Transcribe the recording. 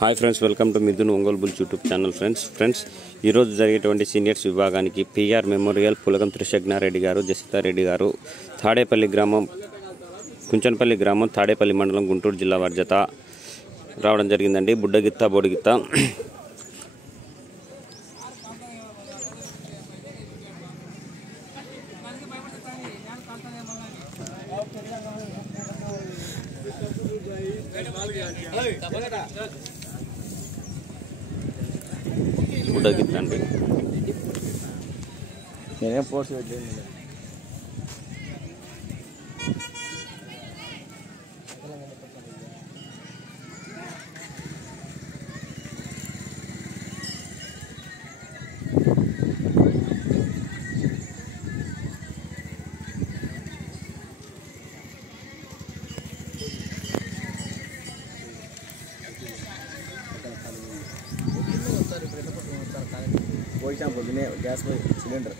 Hi friends, welcome to Mithun Ongole bulls YouTube channel. Friends ఈరోజు జరిగేటువంటి seniors విభాగానికి పిఆర్ మెమోరియల్ పులగం త్రిశగ్నారెడ్డి గారు, జసితారెడ్డి గారు, తాడేపల్లి గ్రామం, కుంచనపల్లి గ్రామం, తాడేపల్లి మండలం, గుంటూరు జిల్లా వారి జత రావడం జరిగిందండి. బుడ్డగిత్త బోడిగిత్త బుడ్డగిత్త అండి. నేనేం ఫోర్స్ పెట్టలేదు. పోయినా పొద్దునే గ్యాస్ సిలిండర్